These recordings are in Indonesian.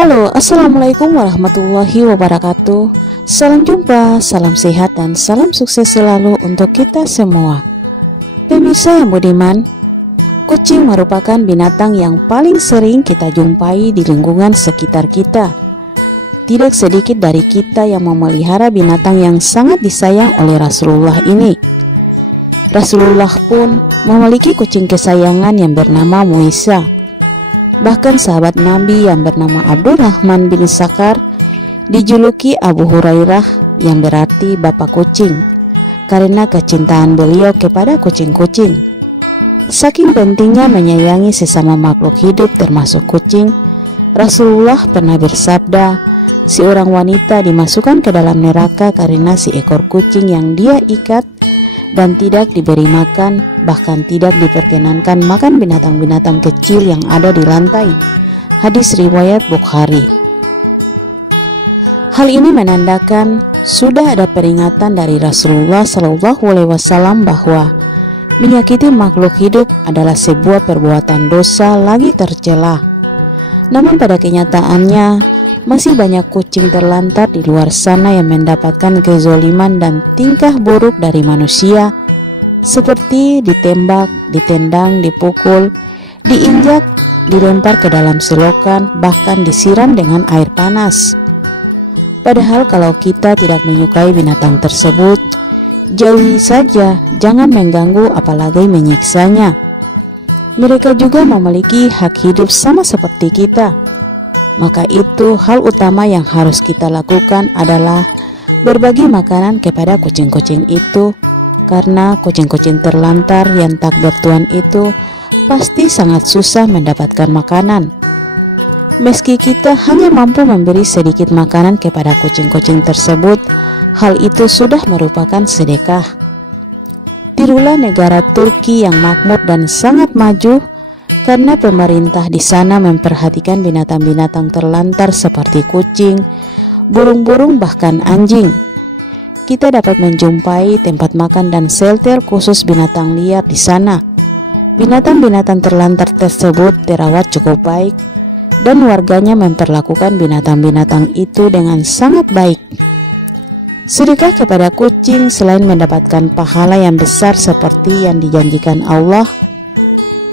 Halo, assalamualaikum warahmatullahi wabarakatuh. Salam jumpa, salam sehat, dan salam sukses selalu untuk kita semua. Pemirsa yang budiman, kucing merupakan binatang yang paling sering kita jumpai di lingkungan sekitar kita. Tidak sedikit dari kita yang memelihara binatang yang sangat disayang oleh Rasulullah ini. Rasulullah pun memiliki kucing kesayangan yang bernama Muisa. Bahkan sahabat Nabi yang bernama Abdurrahman bin Sakhar dijuluki Abu Hurairah, yang berarti bapak kucing, karena kecintaan beliau kepada kucing-kucing. Saking pentingnya menyayangi sesama makhluk hidup termasuk kucing, Rasulullah pernah bersabda, seorang wanita dimasukkan ke dalam neraka karena si ekor kucing yang dia ikat dan tidak diberi makan, bahkan tidak diperkenankan makan binatang-binatang kecil yang ada di lantai. Hadis riwayat Bukhari. Hal ini menandakan sudah ada peringatan dari Rasulullah SAW bahwa menyakiti makhluk hidup adalah sebuah perbuatan dosa lagi tercela. Namun pada kenyataannya masih banyak kucing terlantar di luar sana yang mendapatkan kezoliman dan tingkah buruk dari manusia, seperti ditembak, ditendang, dipukul, diinjak, dilempar ke dalam selokan, bahkan disiram dengan air panas. Padahal kalau kita tidak menyukai binatang tersebut, jauhi saja, jangan mengganggu apalagi menyiksanya. Mereka juga memiliki hak hidup sama seperti kita. Maka itu hal utama yang harus kita lakukan adalah berbagi makanan kepada kucing-kucing itu, karena kucing-kucing terlantar yang tak bertuan itu pasti sangat susah mendapatkan makanan. Meski kita hanya mampu memberi sedikit makanan kepada kucing-kucing tersebut, hal itu sudah merupakan sedekah. Tirulah negara Turki yang makmur dan sangat maju, karena pemerintah di sana memperhatikan binatang-binatang terlantar seperti kucing, burung-burung, bahkan anjing. Kita dapat menjumpai tempat makan dan shelter khusus binatang liar di sana. Binatang-binatang terlantar tersebut terawat cukup baik, dan warganya memperlakukan binatang-binatang itu dengan sangat baik. Sedekah kepada kucing selain mendapatkan pahala yang besar seperti yang dijanjikan Allah,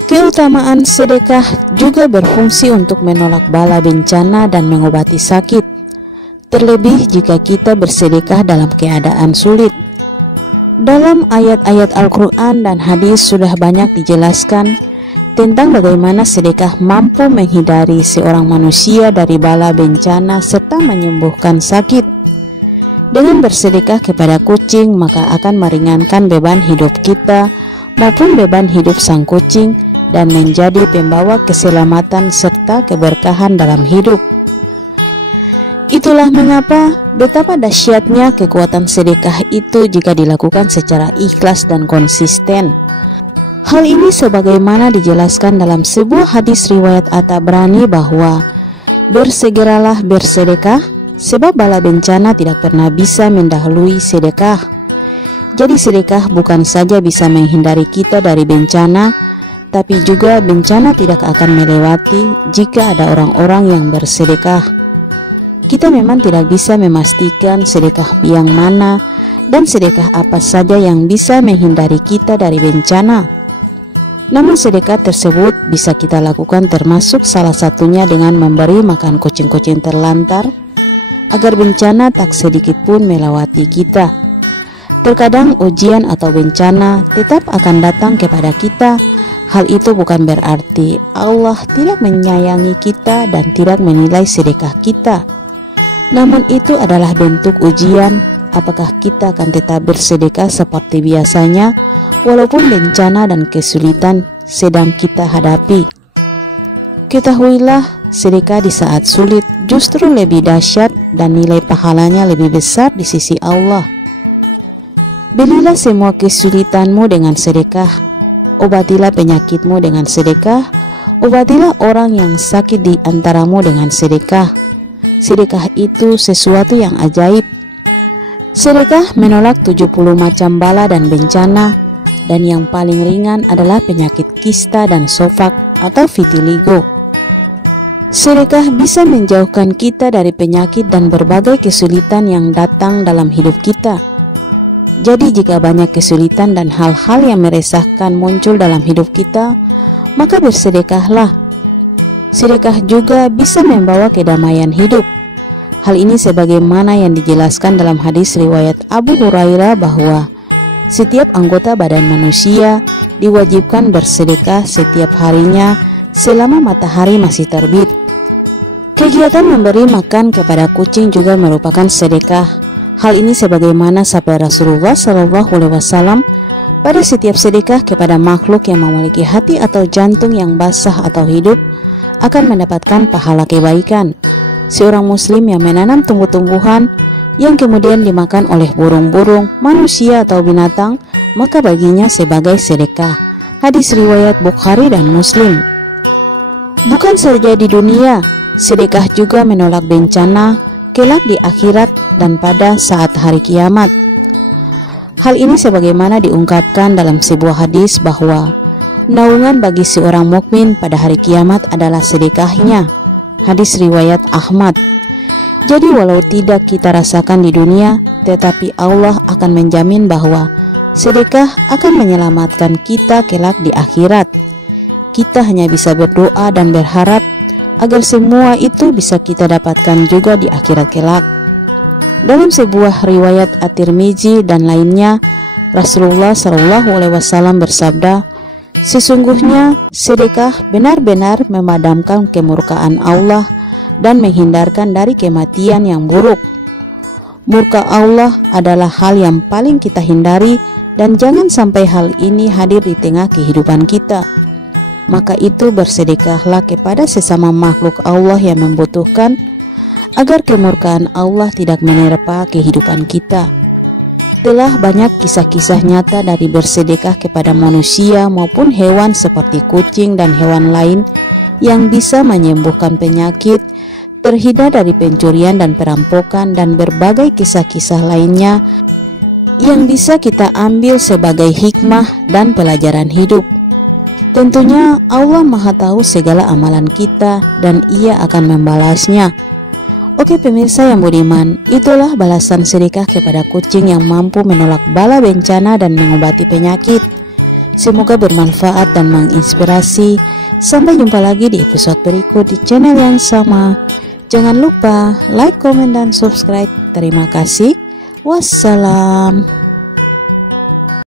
keutamaan sedekah juga berfungsi untuk menolak bala bencana dan mengobati sakit, terlebih jika kita bersedekah dalam keadaan sulit. Dalam ayat-ayat Al-Quran dan hadis sudah banyak dijelaskan tentang bagaimana sedekah mampu menghindari seorang manusia dari bala bencana serta menyembuhkan sakit. Dengan bersedekah kepada kucing, maka akan meringankan beban hidup kita maupun beban hidup sang kucing, dan menjadi pembawa keselamatan serta keberkahan dalam hidup. Itulah mengapa betapa dahsyatnya kekuatan sedekah itu jika dilakukan secara ikhlas dan konsisten. Hal ini sebagaimana dijelaskan dalam sebuah hadis riwayat At-Tabrani bahwa bersegeralah bersedekah, sebab bala bencana tidak pernah bisa mendahului sedekah. Jadi sedekah bukan saja bisa menghindari kita dari bencana, tapi juga bencana tidak akan melewati jika ada orang-orang yang bersedekah. Kita memang tidak bisa memastikan sedekah yang mana dan sedekah apa saja yang bisa menghindari kita dari bencana. Namun sedekah tersebut bisa kita lakukan, termasuk salah satunya dengan memberi makan kucing-kucing terlantar, agar bencana tak sedikit pun melewati kita. Terkadang ujian atau bencana tetap akan datang kepada kita. Hal itu bukan berarti Allah tidak menyayangi kita dan tidak menilai sedekah kita. Namun itu adalah bentuk ujian, apakah kita akan tetap bersedekah seperti biasanya walaupun bencana dan kesulitan sedang kita hadapi. Ketahuilah, sedekah di saat sulit justru lebih dahsyat dan nilai pahalanya lebih besar di sisi Allah. Belilah semua kesulitanmu dengan sedekah. Obatilah penyakitmu dengan sedekah. Obatilah orang yang sakit di antaramu dengan sedekah. Sedekah itu sesuatu yang ajaib. Sedekah menolak 70 macam bala dan bencana, dan yang paling ringan adalah penyakit kista dan sofak atau vitiligo. Sedekah bisa menjauhkan kita dari penyakit dan berbagai kesulitan yang datang dalam hidup kita. Jadi jika banyak kesulitan dan hal-hal yang meresahkan muncul dalam hidup kita, maka bersedekahlah. Sedekah juga bisa membawa kedamaian hidup. Hal ini sebagaimana yang dijelaskan dalam hadis riwayat Abu Hurairah bahwa setiap anggota badan manusia diwajibkan bersedekah setiap harinya selama matahari masih terbit. Kegiatan memberi makan kepada kucing juga merupakan sedekah. Hal ini sebagaimana sabda Rasulullah SAW, pada setiap sedekah kepada makhluk yang memiliki hati atau jantung yang basah atau hidup akan mendapatkan pahala kebaikan. Seorang muslim yang menanam tumbuh-tumbuhan yang kemudian dimakan oleh burung-burung, manusia atau binatang, maka baginya sebagai sedekah. Hadis riwayat Bukhari dan Muslim. Bukan saja di dunia, sedekah juga menolak bencana kelak di akhirat dan pada saat hari kiamat. Hal ini sebagaimana diungkapkan dalam sebuah hadis bahwa naungan bagi seorang mukmin pada hari kiamat adalah sedekahnya. Hadis riwayat Ahmad. Jadi walau tidak kita rasakan di dunia, tetapi Allah akan menjamin bahwa sedekah akan menyelamatkan kita kelak di akhirat. Kita hanya bisa berdoa dan berharap agar semua itu bisa kita dapatkan juga di akhirat kelak. Dalam sebuah riwayat At-Tirmizi dan lainnya, Rasulullah SAW bersabda, sesungguhnya sedekah benar-benar memadamkan kemurkaan Allah dan menghindarkan dari kematian yang buruk. Murka Allah adalah hal yang paling kita hindari dan jangan sampai hal ini hadir di tengah kehidupan kita. Maka itu bersedekahlah kepada sesama makhluk Allah yang membutuhkan agar kemurkaan Allah tidak menerpa kehidupan kita. Telah banyak kisah-kisah nyata dari bersedekah kepada manusia maupun hewan seperti kucing dan hewan lain yang bisa menyembuhkan penyakit, terhindar dari pencurian dan perampokan, dan berbagai kisah-kisah lainnya yang bisa kita ambil sebagai hikmah dan pelajaran hidup. Tentunya Allah Maha Tahu segala amalan kita dan Ia akan membalasnya. Oke pemirsa yang budiman, itulah balasan sedekah kepada kucing yang mampu menolak bala bencana dan mengobati penyakit. Semoga bermanfaat dan menginspirasi. Sampai jumpa lagi di episode berikut di channel yang sama. Jangan lupa like, komen, dan subscribe. Terima kasih. Wassalam.